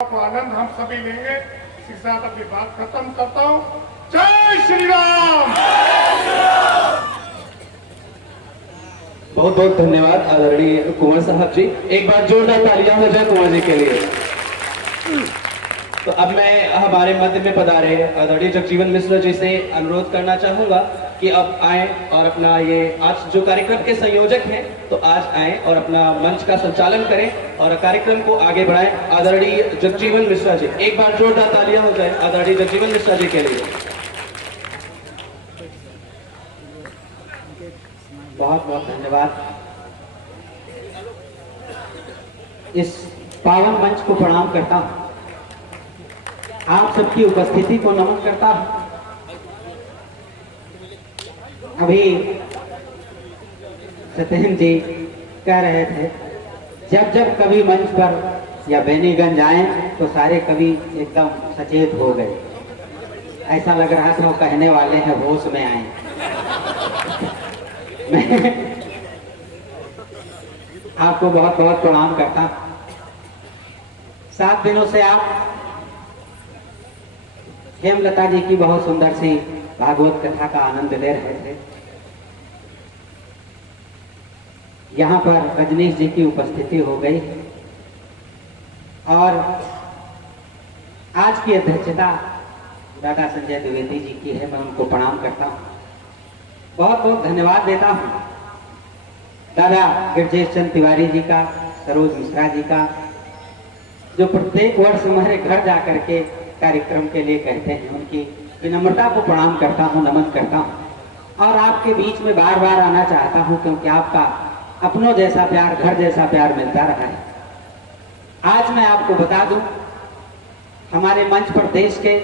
को आनंद हम सभी लेंगे। इसी के साथ अपनी बात खत्म करता हूँ। जय श्री राम। बहुत बहुत धन्यवाद आदरणीय कुंवर साहब जी। एक बार जोरदार तालियां हो जाए कुंवर जी के लिए। तो अब मैं हमारे मध्य में पधारे आदरणीय जगजीवन मिश्र जी से अनुरोध करना चाहूंगा कि अब आए और अपना ये आज जो कार्यक्रम के संयोजक हैं तो आज आए और अपना मंच का संचालन करें और कार्यक्रम को आगे बढ़ाएं। आदरणीय जगजीवन मिश्रा जी, एक बार जोरदार तालियां हो जाए आदरणीय जगजीवन मिश्रा जी के लिए। बहुत बहुत धन्यवाद। इस पावन मंच को प्रणाम करता हूं, आप सबकी उपस्थिति को नमन करता हूं। अभी सत्येंद्र जी कह रहे थे जब जब कभी मंच पर या बेनीगंज आए तो सारे कवि एकदम सचेत हो गए। ऐसा लग रहा था वो कहने वाले हैं होश में आए। मैं आपको बहुत बहुत प्रणाम करता हूं। 7 दिनों से आप हेमलता जी की बहुत सुंदर सी भागवत कथा का आनंद ले रहे थे। यहाँ पर रजनीश जी की उपस्थिति हो गई और आज की अध्यक्षता दादा संजय द्विवेदी जी की है। मैं उनको प्रणाम करता हूँ, बहुत बहुत धन्यवाद देता हूँ दादा गिरजेश चंद तिवारी जी का, सरोज मिश्रा जी का, जो प्रत्येक वर्ष हमारे घर जाकर के कार्यक्रम के लिए कहते हैं। उनकी विनम्रता को प्रणाम करता हूँ, नमन करता हूँ और आपके बीच में बार बार आना चाहता हूँ क्योंकि आपका अपनों जैसा प्यार, घर जैसा प्यार मिलता रहा है। आज मैं आपको बता दूं, हमारे मंच पर देश के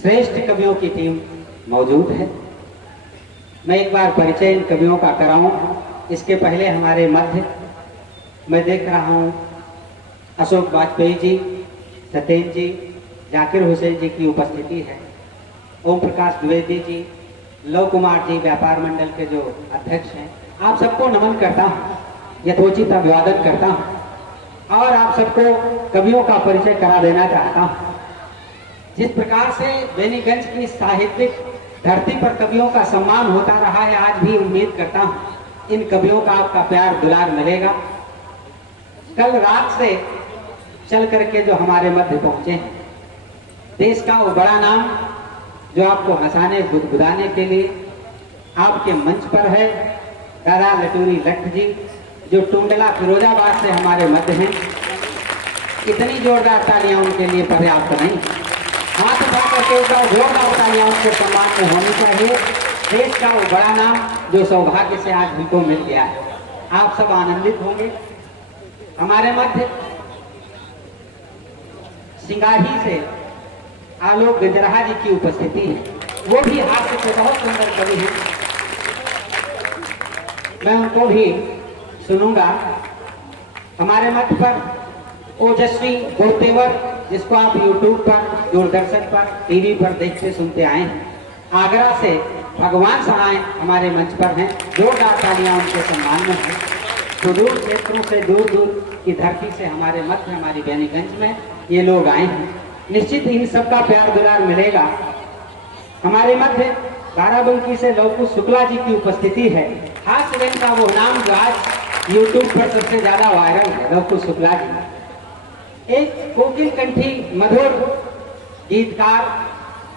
श्रेष्ठ कवियों की टीम मौजूद है। मैं एक बार परिचय इन कवियों का कराऊं। इसके पहले हमारे मध्य मैं देख रहा हूं अशोक वाजपेयी जी, सत्येंद्र जी, जाकिर हुसैन जी की उपस्थिति है। ओम प्रकाश द्विवेदी जी, लव कुमार जी व्यापार मंडल के जो अध्यक्ष हैं, आप सबको नमन करता हूँ, यथोचित अभिवादन करता हूँ और आप सबको कवियों का परिचय करा देना चाहता हूँ। जिस प्रकार से बेनीगंज की साहित्यिक धरती पर कवियों का सम्मान होता रहा है, आज भी उम्मीद करता हूँ इन कवियों का आपका प्यार दुलार मिलेगा। कल रात से चल करके जो हमारे मध्य पहुंचे हैं, देश का वो बड़ा नाम जो आपको हंसाने गुदगुदाने के लिए आपके मंच पर है, दादा लटूरी लट्ट जी, जो टुंडला फिरोजाबाद से हमारे मध्य हैं। इतनी जोरदार तालियां उनके लिए पर्याप्त नहीं, हाथ उठा करके जोरदार तालियां उनके सम्मान में होनी चाहिए। देश का वो बड़ा नाम जो सौभाग्य से आज हमको मिल गया है, आप सब आनंदित होंगे। हमारे मध्य सिंगाही से आलोक गजराहा जी की उपस्थिति है, वो भी हास्य के बहुत सुंदर कवि हैं। मैं उनको भी सुनूंगा। हमारे मठ पर ओजस्वी गुरुतेवर, जिसको आप YouTube पर, दूरदर्शन पर, टीवी पर देखते सुनते आए हैं, आगरा से भगवान सहाय हमारे मंच पर हैं। जोरदार तालियां उनके सम्मान में है। सुदूर क्षेत्रों से, दूर दूर की धरती से हमारे मध्य, हमारी बेनीगंज में ये लोग आए हैं। निश्चित इन सबका प्यार दुलार मिलेगा। हमारे मध्य बाराबंकी से लवकुश शुक्ला जी की उपस्थिति है। हास्य रंग का वो नाम जो आज यूट्यूब पर सबसे ज्यादा वायरल है, लवकुश शुक्ला जी। एक कोकिल कंठी मधुर गीतकार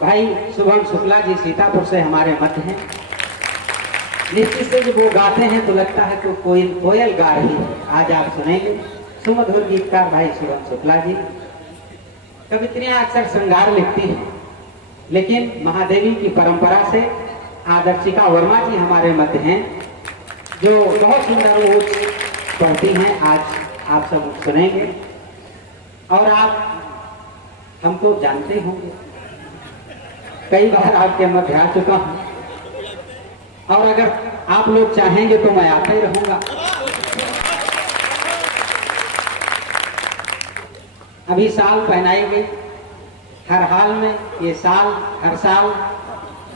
भाई शुभम शुक्ला जी सीतापुर से हमारे मध्य हैं। निश्चित से जब वो गाते हैं तो लगता है कि कोयल गा रही है। आज आप सुनेंगे सुमधुर गीतकार भाई शुभम शुक्ला जी। कवित्रियां अक्सर श्रृंगार लिखती हैं, लेकिन महादेवी की परंपरा से आदर्शिका वर्मा जी हमारे मध्य हैं, जो बहुत सुंदर वो पढ़ती हैं। आज आप सब सुनेंगे और आप हमको जानते होंगे, कई बार आपके मध्य आ चुका हूं और अगर आप लोग चाहेंगे तो मैं आता ही रहूंगा। अभी साल पहनाई गई, हर हाल में ये साल हर साल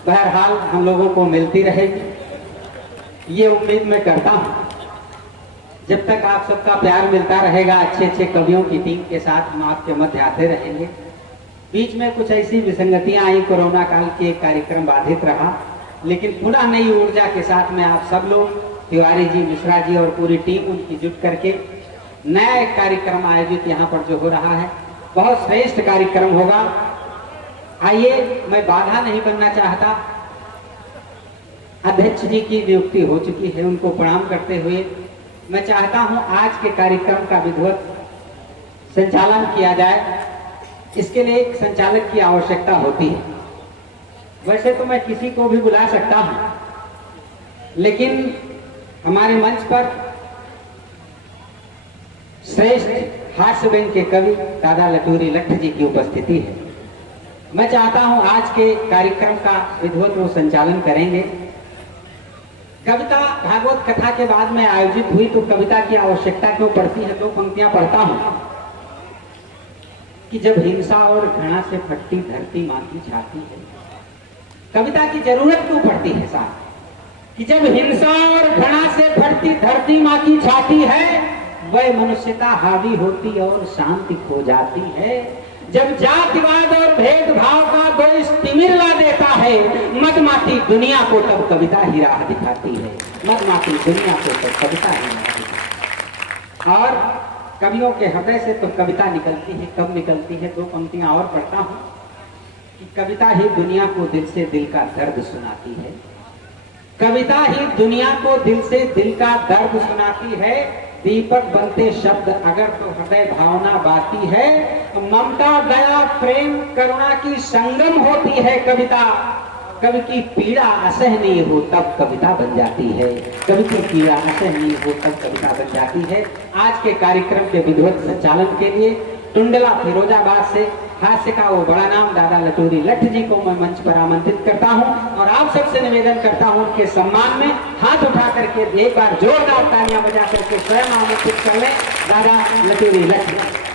बहरहाल हम लोगों को मिलती रहेगी, ये उम्मीद मैं करता हूँ। जब तक आप सबका प्यार मिलता रहेगा, अच्छे अच्छे कवियों की टीम के साथ हम आपके मध्य आते रहेंगे। बीच में कुछ ऐसी विसंगतियां आई, कोरोना काल के कार्यक्रम बाधित रहा, लेकिन पुनः नई ऊर्जा के साथ में आप सब लोग, तिवारी जी, मिश्रा जी और पूरी टीम उनकी जुट करके नया एक कार्यक्रम आयोजित यहाँ पर जो हो रहा है, बहुत श्रेष्ठ कार्यक्रम होगा। आइए, मैं बाधा नहीं बनना चाहता, अध्यक्ष जी की नियुक्ति हो चुकी है, उनको प्रणाम करते हुए मैं चाहता हूं आज के कार्यक्रम का विधिवत संचालन किया जाए। इसके लिए एक संचालक की आवश्यकता होती है। वैसे तो मैं किसी को भी बुला सकता हूं, लेकिन हमारे मंच पर श्रेष्ठ हास्य व्यंग्य के कवि दादा लटूरी लट्ठ जी की उपस्थिति है। मैं चाहता हूं आज के कार्यक्रम का विधिवत वो संचालन करेंगे। कविता भागवत कथा के बाद में आयोजित हुई तो कविता की आवश्यकता क्यों पड़ती है? दो पंक्तियां पढ़ता हूं कि जब हिंसा और घृणा से फटती धरती मां की छाती है। कविता की जरूरत क्यों पड़ती है साहब? कि जब हिंसा और घृणा से फटती धरती मां की छाती है, वह मनुष्यता हावी होती और शांति खो जाती है। जब जातिवाद और भेदभाव का द्वेष तिमिरला देता है, मदमाती दुनिया को तब कविता ही राह दिखाती है। मदमाती दुनिया को तब कविता ही राह दिखाती है। और कवियों के हृदय से तो कविता निकलती है, कब निकलती है? दो पंक्तियां और पढ़ता हूं कि कविता ही दुनिया को दिल से दिल का दर्द सुनाती है। कविता ही दुनिया को दिल से दिल का दर्द सुनाती है। दीपक बनते शब्द अगर तो हृदय भावना बाती है। ममता दया प्रेम करुणा की संगम होती है कविता। कवि की पीड़ा असहनीय हो तब कविता बन जाती है। कवि की पीड़ा असहनीय हो तब कविता बन जाती है। आज के कार्यक्रम के विधिवत संचालन के लिए टुंडला फिरोजाबाद से हास्य का वो बड़ा नाम दादा लटूरी लट्ठ जी को मैं मंच पर आमंत्रित करता हूं और आप सबसे निवेदन करता हूं उनके सम्मान में हाथ उठा करके एक बार जोरदार तालियां बजा करके स्वयं आमंत्रित कर लें दादा लटूरी लट्ठ जी।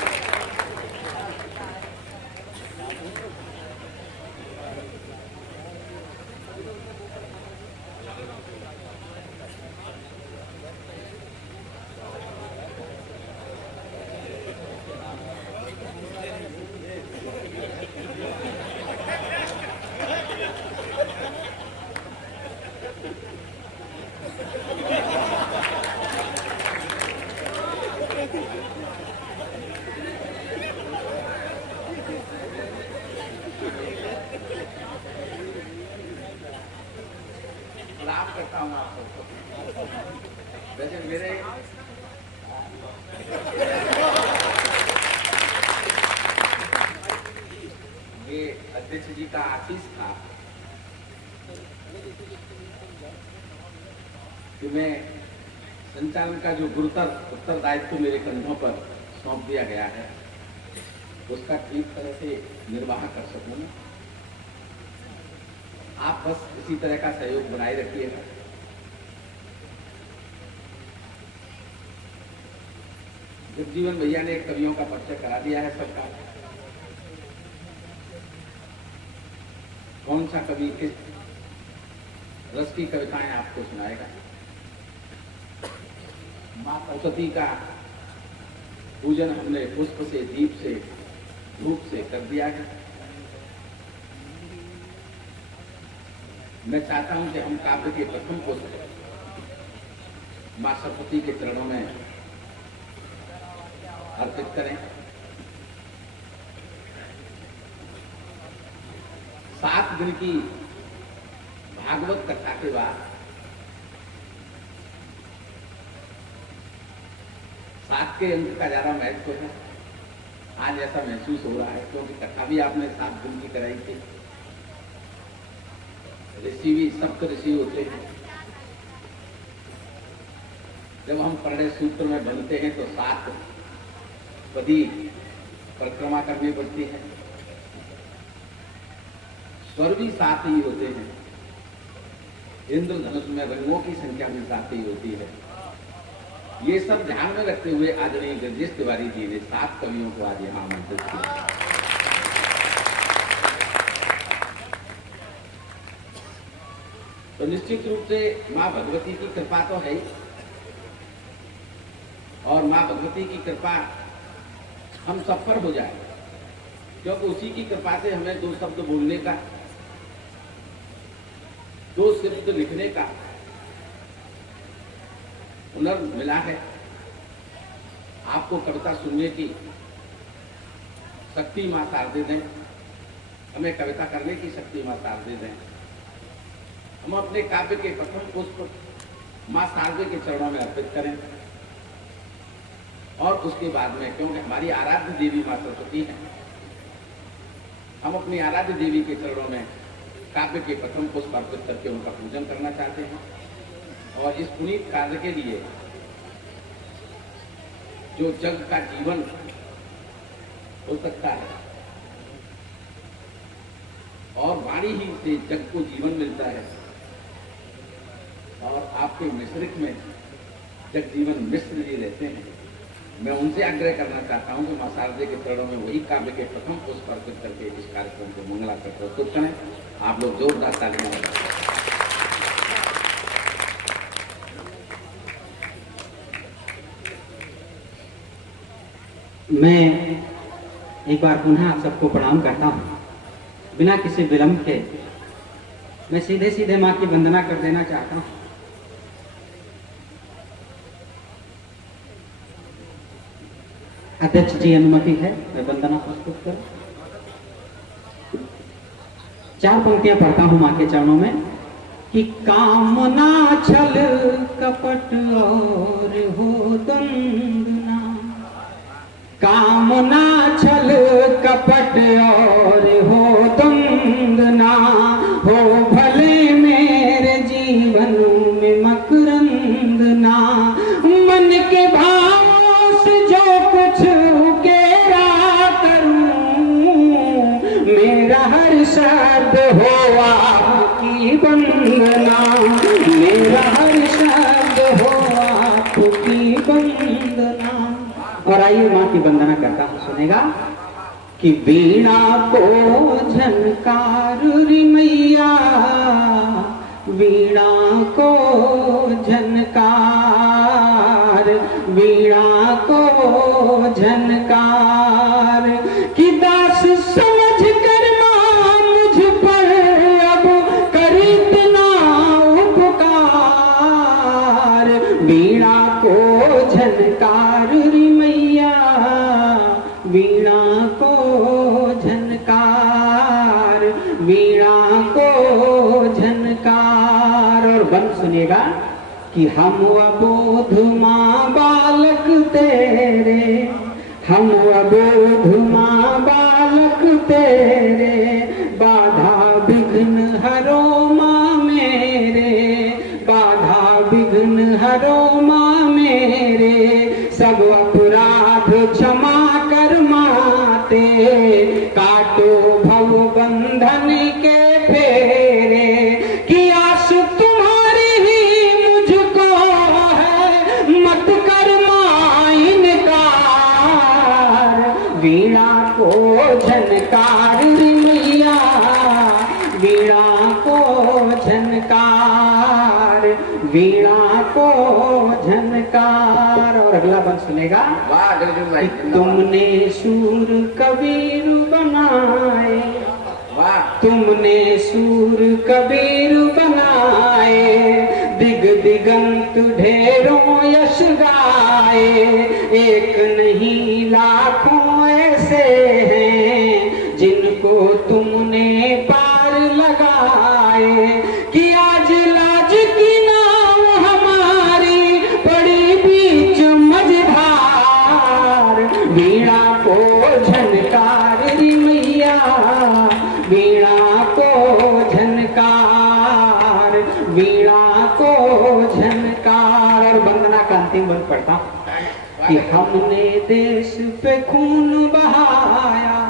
लाभ करता हूँ आप सबको। वैसे मेरे ये अध्यक्ष जी का आशीष था कि मैं संचालन का जो गुरुतर उत्तरदायित्व मेरे कंधों पर सौंप दिया गया है, उसका ठीक तरह से निर्वाह कर सकूं। आप बस इसी तरह का सहयोग बनाए रखिएगा। जगजीवन भैया ने कवियों का परिचय करा दिया है सबका। कौन सा कवि किस रस की कविताएं आपको सुनाएगा। माँ सरस्वती का पूजन हमने पुष्प से, दीप से, धूप से कर दिया है। मैं चाहता हूं कि हम काव्य के प्रथम पुष्प माँ सरस्वती के चरणों में अर्पित करें। 7 दिन की भागवत कथा के बाद 7 के अंक का ज्यादा महत्व है। आज ऐसा महसूस हो रहा है क्योंकि कथा भी आपने 7 दिन की कराई थी। ऋषि भी सप्त ऋषि होते हैं। जब हम प्रणय सूत्र में बनते हैं तो 7 पदी परिक्रमा करनी पड़ती है। स्वर भी 7 ही होते हैं। इंद्रधनुष में रंगों की संख्या भी 7 ही होती है। ये सब ध्यान में रखते हुए आदरणीय गजेश तिवारी जी ने 7 कवियों को आज यहाँ आमंत्रित किया। तो निश्चित रूप से माँ भगवती की कृपा तो है ही, और माँ भगवती की कृपा हम सब पर हो जाए, क्योंकि उसी की कृपा से हमें 2 शब्द बोलने का, 2 शब्द लिखने का हुनर मिला है। आपको कविता सुनने की शक्ति माँ शारदे दें, हमें कविता करने की शक्ति माँ शारदे दें। हम अपने काव्य के प्रथम पुष्प माँ शारदे के चरणों में अर्पित करें, और उसके बाद में, क्योंकि हमारी आराध्य देवी माँ सरस्वती है, हम अपनी आराध्य देवी के चरणों में काव्य के प्रथम पुष्प अर्पित करके उनका पूजन करना चाहते हैं। और इस पुनीत कार्य के लिए जो जग का जीवन हो सकता है, और वाणी ही से जग को जीवन मिलता है, और आपके मिश्रिक में जगजीवन मिश्र जी रहते हैं, मैं उनसे आग्रह करना चाहता हूं कि मां शारदे के चरणों में वही काव्य के प्रथम पुष्प अर्पित करके इस कार्यक्रम को मंगलाकर प्रस्तुत करें। आप लोग जोरदार तालियां बजाएं। मैं एक बार पुनः आप सबको प्रणाम करता हूँ। बिना किसी विलंब के मैं सीधे सीधे माँ की वंदना कर देना चाहता हूँ। अध्यक्ष जी अनुमति है मैं वंदना प्रस्तुत करूं। 4 पंक्तियां पढ़ता हूं माँ के चरणों में कि कामना छल कपट और हो द्वंद्वना, कामना छल कपट और हो द्वंद्वना, हो भले मेरे जीवन में मकरंदना, मन के भावों से जो कुछ उकेरा करूं, मेरा हर शब्द हो आपकी वंदना, मेरा हर शब्द हो आपकी वंदना। और आइए माँ की वंदना करता हूँ, सुनेगा कि वीणा को झनकार री मैया, वीणा को झनकार, वीणा को झनकार, कि दास समझ कर माँ मुझ पर अब कर इतना उपकार, वीणा को झनकार री मैया, वीणा को झनकार, वीणा को झनकार। और बंद सुनिएगा कि हम अबोध माँ बालक तेरे, हम अबोध माँ बालक तेरे, बाधा विघ्न हरो माँ मेरे, बाधा विघ्न हरो माँ मेरे, सब अपराध क्षमा कर माते, काटो भव बंधन के फेरे, कि आस तुम्हारी ही मुझको है, मत कर मां इनकार, वीणा को झनकार री मैया, वीणा को झनकार, वीणा को झनकार। और अगला बंद सुनेगा कि तुमने सूर कबीर बनाए, तुमने सूर कबीर बनाए, दिग दिगंत ढेरों यश गाए, एक नहीं लाखों ऐसे हैं जिनको तुमने पार लगाए, कि आज लाज की नाव हमारी पड़ी बीच मझधार, वीणा को झनकार री मैया, वीणा को झनकार, वीणा को झनकार। और वंदना का अंतिम बंद पढ़ता हूं कि हमने देश पे खून बहाया,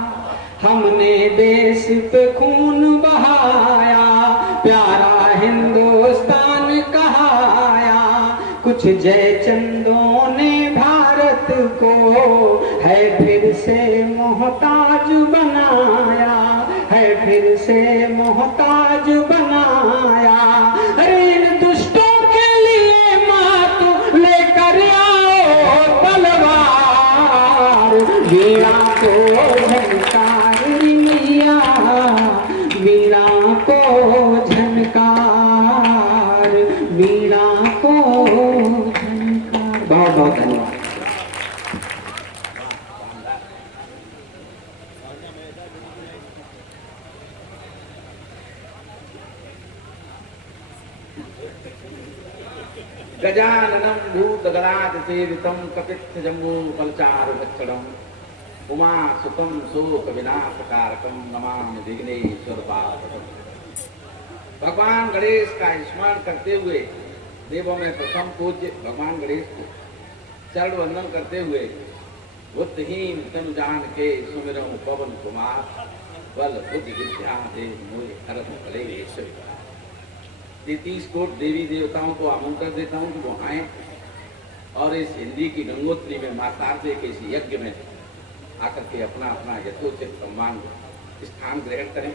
हमने देश पे खून बहाया, प्यारा हिंदुस्तान कहाया, कुछ जयचंदों ने भारत को है फिर से मोहताज बनाया, है फिर से मोहताज बनाया। अरे इन दुष्टों के लिए माँ तू लेकर आओ को झनकार रे मैया, वीणा को झनकार, वीणा को झनकार। बहुत बहुत धन्यवाद। गजाननं भूतगणाद सेवितं कपित्थजम्बू फलचारुभक्षणम् उमासुतं शोकविनाशकारकं नमामि विघ्नेश्वरपादपद्मम्। भगवान गणेश का स्मरण करते हुए देवों में प्रथम पूज्य भगवान गणेश को चरण वंदन करते हुए बुद्धिहीन तनु जान के सुमिरऊं पवन कुमार, बल बुद्धि विद्या देव मोहि हरहु कलेश विकार। 33 कोटि देवी देवताओं को आमंत्रण देता हूँ कि वो आए और इस हिंदी की गंगोत्री में मां शारदे के इस यज्ञ में आकर के अपना अपना यथोचित सम्मान स्थान ग्रहण करें।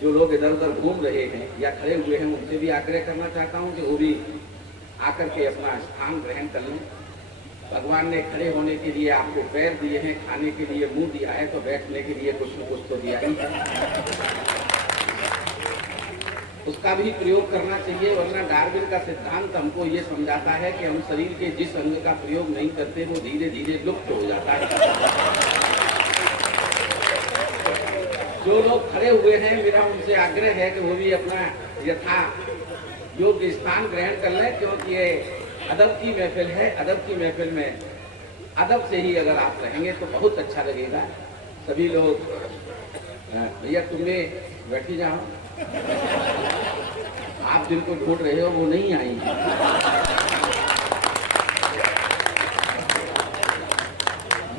जो लोग इधर उधर घूम रहे हैं या खड़े हुए हैं उनसे भी आग्रह करना चाहता हूँ कि वो भी आकर के अपना स्थान ग्रहण कर लें। भगवान ने खड़े होने के लिए आपको पैर दिए हैं, खाने के लिए मुंह दिया है, तो बैठने के लिए कुछ न कुछ तो दिया ही है, उसका भी प्रयोग करना चाहिए। वरना डार्विन का सिद्धांत हमको ये समझाता है कि हम शरीर के जिस अंग का प्रयोग नहीं करते वो धीरे धीरे लुप्त हो जाता है। जो लोग खड़े हुए हैं मेरा उनसे आग्रह है कि वो भी अपना यथा योग्य स्थान ग्रहण कर लें, क्योंकि ये अदब की महफिल है। अदब की महफिल में अदब से ही अगर आप रहेंगे तो बहुत अच्छा लगेगा। सभी लोग भैया तुम्हें बैठी जाओ, आप जिनको ढूंढ रहे हो वो नहीं आई।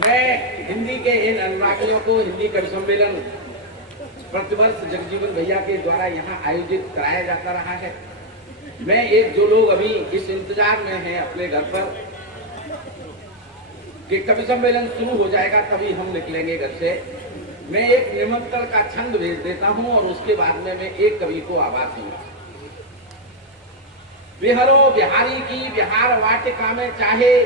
मैं हिंदी के इन अनुरागियों को हिंदी कवि सम्मेलन प्रतिवर्ष जगजीवन भैया के द्वारा यहाँ आयोजित कराया जाता रहा है। मैं एक जो लोग अभी इस इंतजार में हैं अपने घर पर कि कवि सम्मेलन शुरू हो जाएगा तभी हम निकलेंगे घर से, मैं एक निमंत्रण का छंद भेज देता हूं और उसके बाद में मैं एक कवि को आवाज दूंगा। बिहरो बिहारी की बिहार वाटिका में चाहे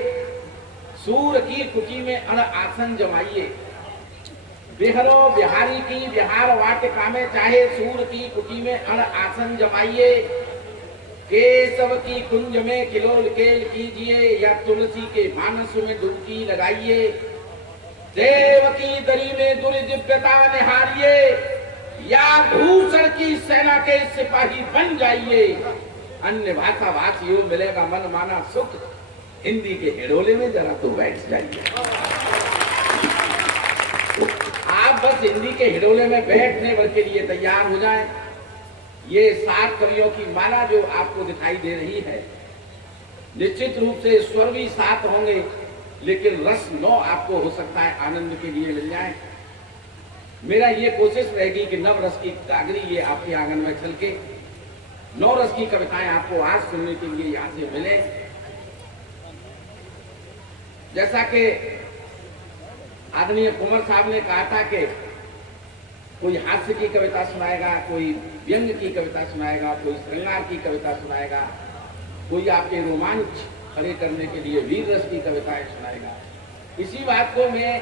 सूर की कुटी में अण आसन जमाइए। बिहरो बिहारी की बिहार वाटिका में चाहे सूर की कुटी में अण आसन जमाइए। केशव की कुंज में किलोल केल कीजिए या तुलसी के मानस में डुबकी लगाइए। देव की दरी में दुर्दिव्यता निहारिए या भूषण की सेना के सिपाही बन जाइए। अन्य भाषा भाषियों मिलेगा मन माना सुख, हिंदी के हिडोले में जरा तो बैठ जाइए। आप बस हिंदी के हिडोले में बैठने भर के लिए तैयार हो जाएं। ये 7 कवियों की माला जो आपको दिखाई दे रही है, निश्चित रूप से स्वर भी 7 होंगे लेकिन रस 9 आपको हो सकता है आनंद के लिए मिल जाए। मेरा ये कोशिश रहेगी कि 9 रस की गागरी ये आपके आंगन में छलके, 9 रस की कविताएं आपको आज सुनने के लिए यहाँ से मिले। जैसा कि आदरणीय कुंवर साहब ने कहा था कि कोई हास्य की कविता सुनाएगा, कोई व्यंग की कविता सुनाएगा, कोई श्रृंगार की कविता सुनाएगा, कोई आपके रोमांच खड़े करने के लिए वीर रस की कविताएं सुनाएगा। इसी बात को मैं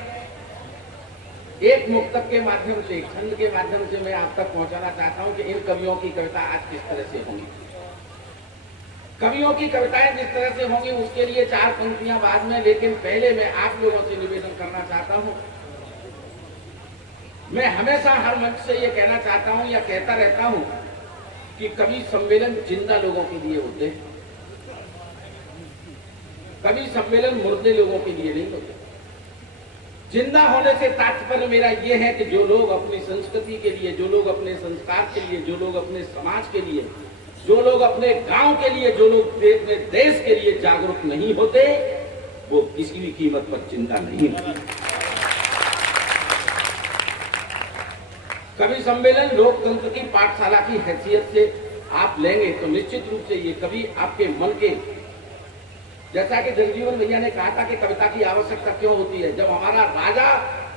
एक मुक्तक के माध्यम से, एक छंद के माध्यम से मैं आप तक पहुंचाना चाहता हूं कि इन कवियों की कविता आज किस तरह से होंगी। कवियों की कविताएं जिस तरह से होंगी उसके लिए 4 पंक्तियां बाद में, लेकिन पहले मैं आप लोगों से निवेदन करना चाहता हूं। मैं हमेशा हर मंच से ये कहना चाहता हूं या कहता रहता हूं कि कवि सम्मेलन जिंदा लोगों के लिए होते हैं, कवि सम्मेलन मुर्दे लोगों के लिए नहीं होते। जिंदा होने से तात्पर्य मेरा ये है कि जो लोग अपनी संस्कृति के लिए, जो लोग अपने संस्कार के लिए, जो लोग अपने समाज के लिए, जो लोग अपने गांव के लिए, जो लोग अपने देश के लिए जागरूक नहीं होते वो किसी भी कीमत पर जिंदा नहीं होते। कवि सम्मेलन लोकतंत्र की पाठशाला की हैसियत से आप लेंगे तो निश्चित रूप से ये कवि आपके मन के, जैसा कि जगजीवन भैया ने कहा था कि कविता की आवश्यकता क्यों होती है। जब हमारा राजा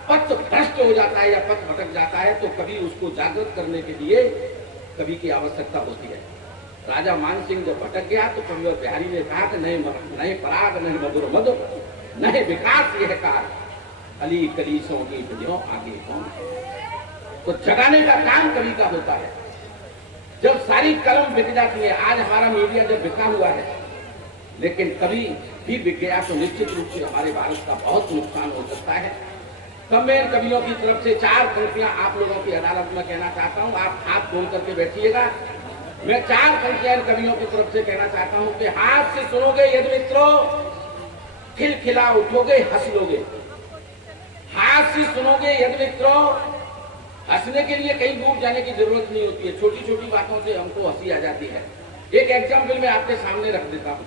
पथ भ्रष्ट हो जाता है या पथ भटक जाता है तो कभी उसको जागृत करने के लिए कवि की आवश्यकता होती है। राजा मान सिंह जब भटक गया तो कविवर बिहारी ने कहा कि नए पराग, नए मधुर मधुर, नए विकास यह कार, अली कलीसों की जो आगे कौन है। तो जगाने का काम कवि का होता है। जब सारी कलम बिक जाती है, आज हमारा मीडिया जब बिका हुआ है, लेकिन कभी भी बिक गया तो निश्चित रूप से हमारे भारत का बहुत नुकसान हो सकता है। तब मैं कवियों की तरफ से 4 पंक्तियां आप लोगों की अदालत में कहना चाहता हूं। आप हाथ जोड़ करके बैठिएगा। मैं 4 पंक्तियां कवियों की तरफ से कहना चाहता हूं कि हाथ से सुनोगे यदि मित्रों खिलखिला उठोगे, हंस लोगे। हाथ से सुनोगे यदि मित्रों, हंसने के लिए कहीं दूर जाने की जरूरत नहीं होती है, छोटी छोटी बातों से हमको हंसी आ जाती है। एक एग्जाम्पल मैं आपके सामने रख देता हूं।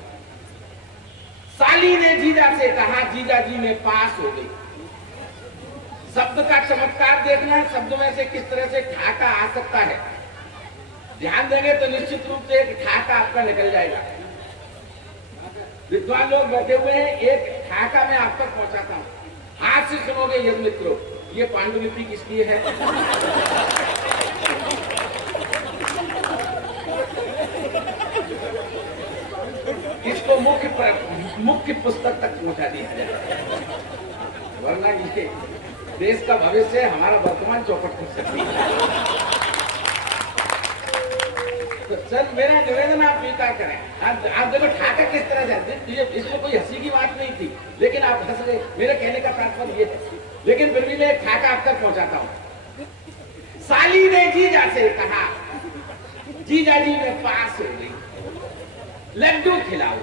साली ने जीजा से कहा, जीजा जी में पास हो गई। शब्द का चमत्कार देखना है, शब्द में से किस तरह से ठाका आ सकता है। ध्यान देंगे तो निश्चित रूप से एक ठाका आपका निकल जाएगा। विद्वान लोग बैठे हुए हैं, एक ठाका मैं आप तक पहुंचाता हूं। हाथ से सुनोगे यदि मित्रों, ये पांडुलिपि किसकी है? इसको मुख्य पुस्तक तक पहुंचा दिया जाए, वरना ये देश का भविष्य हमारा वर्तमान चौपट कर सकती है। तो सर मेरा निवेदन आप स्वीकार करें। आप देखो ठाका किस तरह से, इसमें कोई हंसी की बात नहीं थी, लेकिन आप हंस गए। मेरे कहने का तात्पर्य ये है, लेकिन फिर भी मैं एक ठाका आप तक पहुंचाता हूं। साली ने जीजा से कहा, जीजा जी में पास हो गई, लड्डू खिलाओ।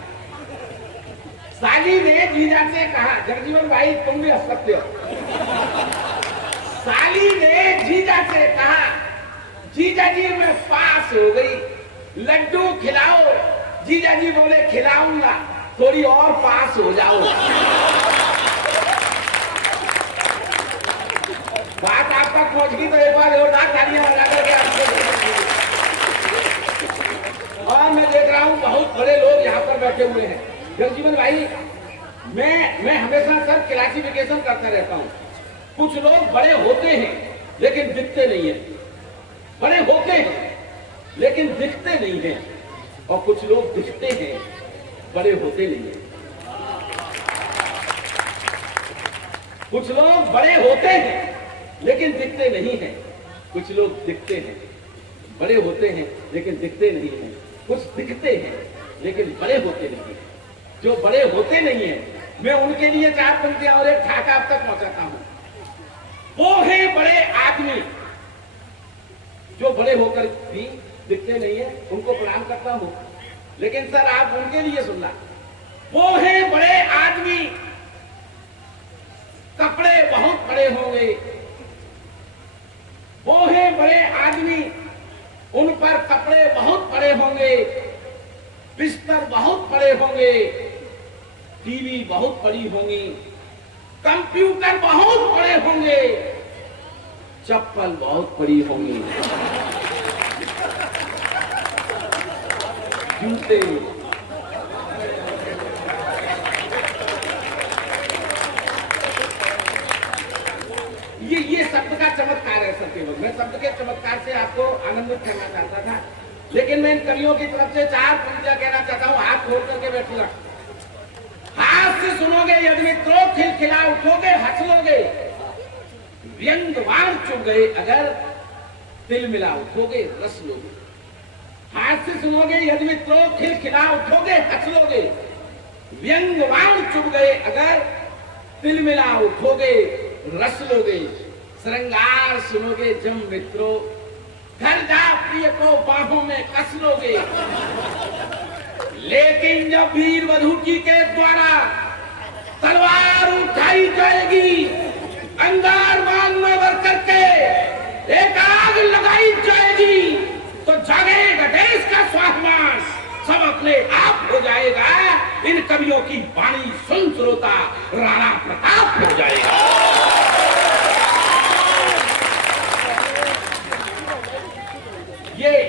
साली ने जीजा से कहा, जगजीवन भाई तुम भी हंस सकते हो। साली ने जीजा से कहा, जीजा जी में पास हो गई, लड्डू खिलाओ। जीजा जी बोले खिलाऊंगा, थोड़ी और पास हो जाओ। बात आप तक पहुंच गई तो एक बार जोरदार तालियां बजा करके आपको। और मैं देख रहा हूं बहुत बड़े लोग यहाँ पर बैठे हुए हैं। जगजीवन भाई, मैं हमेशा सर क्लासिफिकेशन करता रहता हूँ। कुछ लोग बड़े होते हैं लेकिन दिखते नहीं है, बड़े होते हैं लेकिन दिखते नहीं है, और कुछ लोग दिखते हैं बड़े होते नहीं है। कुछ लोग बड़े होते हैं लेकिन दिखते नहीं हैं, कुछ लोग दिखते हैं बड़े होते हैं लेकिन दिखते नहीं हैं, कुछ दिखते हैं लेकिन बड़े होते नहीं हैं। जो बड़े होते नहीं हैं, मैं उनके लिए 4 पंक्तियां और एक ठाका आप तक पहुंचाता हूं। वो है बड़े आदमी जो बड़े होकर भी दिखते नहीं है, उनको प्रणाम करता हूं, लेकिन सर आप उनके लिए सुनना। वो है बड़े आदमी, कपड़े बहुत बड़े होंगे। वो है बड़े आदमी, उन पर कपड़े बहुत बड़े होंगे, बिस्तर बहुत बड़े होंगे, टीवी बहुत बड़ी होंगी, कंप्यूटर बहुत बड़े होंगे, चप्पल बहुत बड़ी होंगी, जूते। ये शब्द का चमत्कार है सर। केवल मैं शब्द के चमत्कार से आपको आनंदित करना चाहता था, लेकिन मैं इन कवियों की तरफ से 4 पंक्तियां कहना चाहता हूं। हाथ खोल करके बैठूंगा। हाथ से सुनोगे यदि मित्रों, खिलखिला उठोगे, हंस लोगे। व्यंगवार चुभ गए अगर, तिल मिला उठोगे, रस लोगे। हाथ से सुनोगे यदि मित्रों, खिलखिला उठोगे, हंस लोगे। व्यंगवार चुभ गए अगर, तिल मिला उठोगे, रस लोगे। श्रृंगार सुनोगे जब मित्रों, घर जा प्रिय को बाहों में कस लोगे। लेकिन जब वीर वधू जी के द्वारा तलवार उठाई जाएगी, अंगार बांध में भर करके एक आग लगाई जाएगी, तो जागेगा देश का स्वाभिमान, सब अपने आप हो जाएगा। इन कवियों की वाणी सुन श्रोता राणा प्रताप हो जाएगा।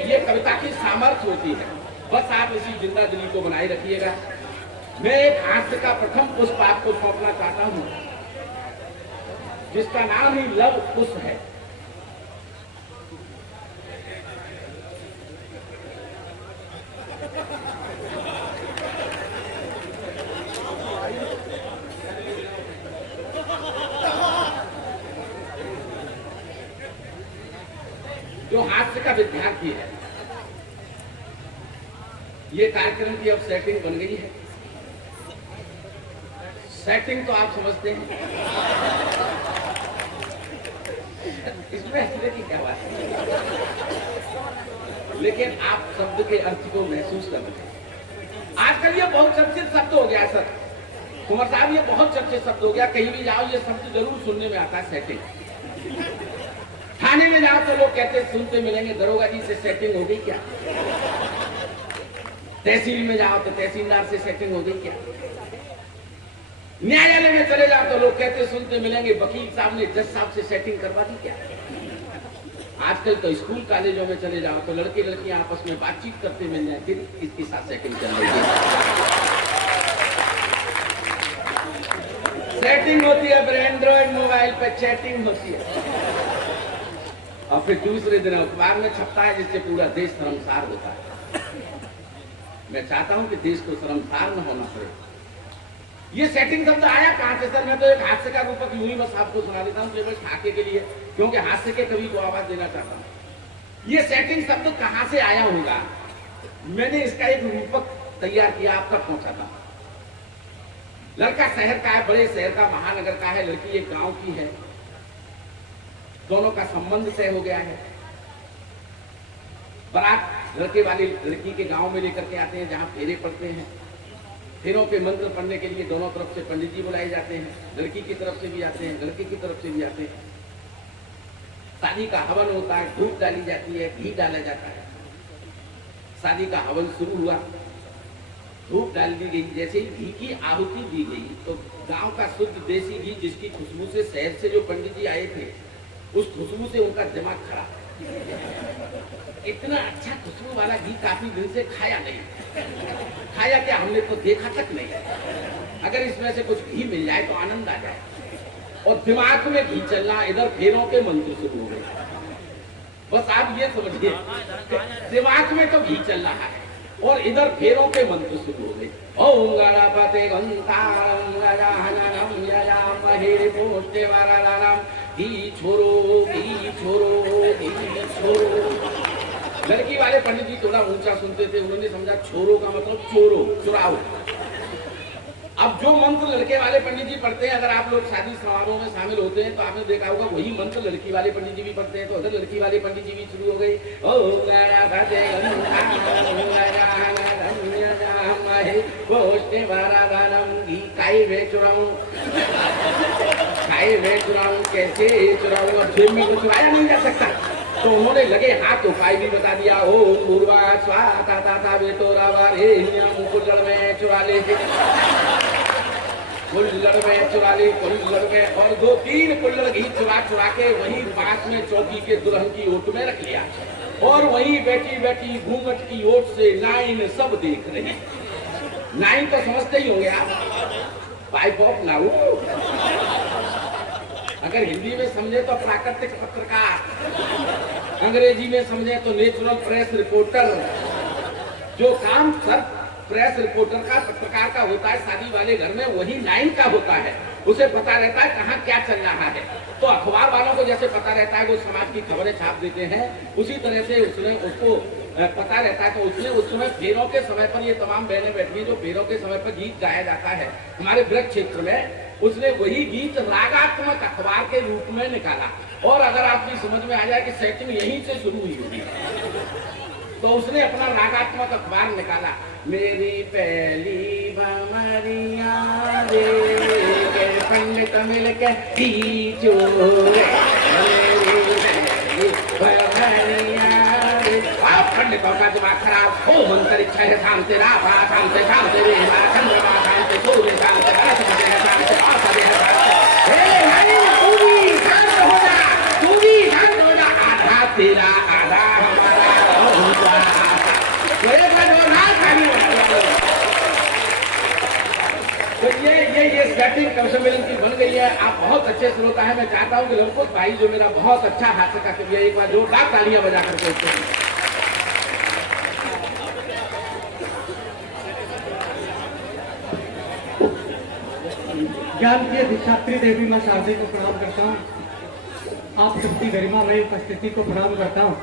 ये कविता की सामर्थ्य होती है। बस आप इसी जिंदा दिली को बनाए रखिएगा। मैं एक हास्य का प्रथम पुष्प आपको सौंपना चाहता हूं, जिसका नाम ही लव पुष्प है। जो हास्य का विद्यार्थी है, ये कार्यक्रम की अब सेटिंग बन गई है। सेटिंग तो आप समझते हैं, इसमें हंसने की क्या बात है, लेकिन आप शब्द के अर्थ को महसूस कर रहे हैं। आजकल ये बहुत चर्चित शब्द हो गया सर, कुमार साहब, ये बहुत चर्चित शब्द हो गया। कहीं भी जाओ ये शब्द जरूर सुनने में आता है, सेटिंग। थाने में जाओ तो लोग कहते सुनते मिलेंगे, दरोगा जी से सेटिंग हो गई क्या? तहसील में जाओ तो तहसीलदार से सेटिंग हो गई क्या? न्यायालय में चले जाओ तो लोग कहते सुनते मिलेंगे, वकील साहब ने जज साहब से सेटिंग करवा दी क्या? आजकल तो स्कूल कॉलेजों में चले जाओ तो लड़के लड़कियां आपस में बातचीत करते मिल जाए, फिर इसके साथ सेटिंग कर लेंगे। सेटिंग होती है, फिर एंड्रॉइड मोबाइल पे चैटिंग होती है, और फिर दूसरे दिन अखबार में छपता है, जिससे पूरा देश शर्मसार होता है। मैं चाहता हूं कि देश को शर्मसार न होना पड़े। ये सेटिंग शब्द आया कहां से सर? मैं तो एक हास्य का रूपक यूं ही बस आपको सुना देता हूं, केवल ठाके के लिए, क्योंकि हास्य के कवि को आवाज देना चाहता हूं। ये सेटिंग शब्द कहां से आया होगा? मैंने इसका एक रूपक तैयार किया, आप तक पहुंचाता हूं। लड़का शहर का है, बड़े शहर का, महानगर का है, लड़की एक गांव की है, दोनों का संबंध तय हो गया है। बारात लड़के वाली लड़की के गांव में लेकर के आते हैं, जहां फेरे पड़ते हैं। फेरों पे मंत्र पढ़ने के लिए दोनों तरफ से पंडित जी बुलाए जाते हैं, लड़की की तरफ से भी आते हैं, लड़के की तरफ से भी आते हैं। शादी का हवन होता है, धूप डाली जाती है, घी डाला जाता है। शादी का हवन शुरू हुआ, धूप डाल दी गई, जैसे ही घी की आहुति दी गई तो गांव का शुद्ध देसी घी, जिसकी खुशबू से शहर से जो पंडित जी आए थे, उस खुशबू से उनका दिमाग खराब। इतना अच्छा खुशबू वाला घी काफी दिन से खाया नहीं। खाया क्या, हमने तो देखा तक नहीं। अगर इसमें से कुछ घी मिल जाए तो आनंद आ जाए। और दिमाग में घी चलना, इधर फेरों के मंत्र शुरू हो गए। बस आप ये समझिए, दिमाग में तो घी चल रहा है और इधर फेरों के मंत्र शुरू हो गए। ओम गणपते गंतारम गजाननम यजामहे पुष्टे वरदानम, घी छोरो, घी छोरो, घी छोरो। लड़की वाले पंडित जी थोड़ा ऊंचा सुनते थे, उन्होंने समझा छोरो का मतलब चोरो, चुराओ। अब जो मंत्र लड़के वाले पंडित जी पढ़ते हैं, अगर आप लोग शादी समारोह में शामिल होते हैं तो आपने देखा होगा वही मंत्र लड़की वाले पंडित जी भी पढ़ते हैं। तो अगर लड़की वाले पंडित जी भी शुरू हो गई, ओम गणपते पुष्टे वरदानम, घी काई वे चुराऊं, काई वे चुराऊं, कैसे चुराऊं? अब जेब में तो चुराया नहीं जा सकता, तो उन्होंने लगे हाथ उपाय भी बता दिया। ओम पूर्वा स्वाहा ता वे तो रावा रे कुल्लड़ में चुरा ले, कुल्लड़ में चुरा ले, कुल्लड़ में, और 2-3 कुल्लड़ घी चुरा चुरा के वहीं पास में चौकी के दुल्हन की ओट में रख लिया, और वहीं बैठी बैठी घूंघट की ओट से नाइन सब देख रहे। नाइन तो समझते ही होंगे आप, पाइप ऑफ नाउ। अगर हिंदी में समझे तो प्राकृतिक पत्रकार, अंग्रेजी में समझे तो नेचुरल प्रेस रिपोर्टर। जो काम सर प्रेस रिपोर्टर का, पत्रकार का होता है शादी वाले घर में, वही लाइन का होता है। उसे पता रहता है कहाँ क्या चल रहा है। तो अखबार वालों को जैसे पता रहता है वो समाज की खबरें छाप देते हैं, उसी तरह से उसने उसको पता रहता है। तो उसने उस समय फेरों के समय पर ये तमाम बहनें बैठी, जो फेरों के समय पर गीत गाया जाता है हमारे ब्रज क्षेत्र में, उसने वही गीत रागात्मक अखबार के रूप में निकाला। और अगर आपकी समझ में आ जाए कि सेटिंग यहीं से शुरू हुई होगी, तो उसने अपना रागात्मक अखबार निकाला। मेरी पहली बमरिया रे पंडित मिल के पीछो, पंडितों का दिमाग खराब हो, अंतरिक्ष है शांति, राभा शांति, शांति रेवा चंद्रमा शांति, सूर्य शांति, बृहस्पति है शांति, औषधि है शांति। तू भी शांत हो जा, तू भी शांत हो जा, आधा तेरा आधा हमारा। तो ये सेटिंग कौशल मिलन की बन गई है। आप बहुत अच्छे श्रोता है। मैं चाहता हूँ कि लंकुश भाई जो मेरा बहुत अच्छा हास्य का कवि है, एक बार जोरदार तालियां बजा करके ज्ञान की अधिष्ठात्री देवी मां शारदा को प्रणाम करता हूँ। आप सबकी गरिमामयी उपस्थिति को प्रणाम करता हूँ।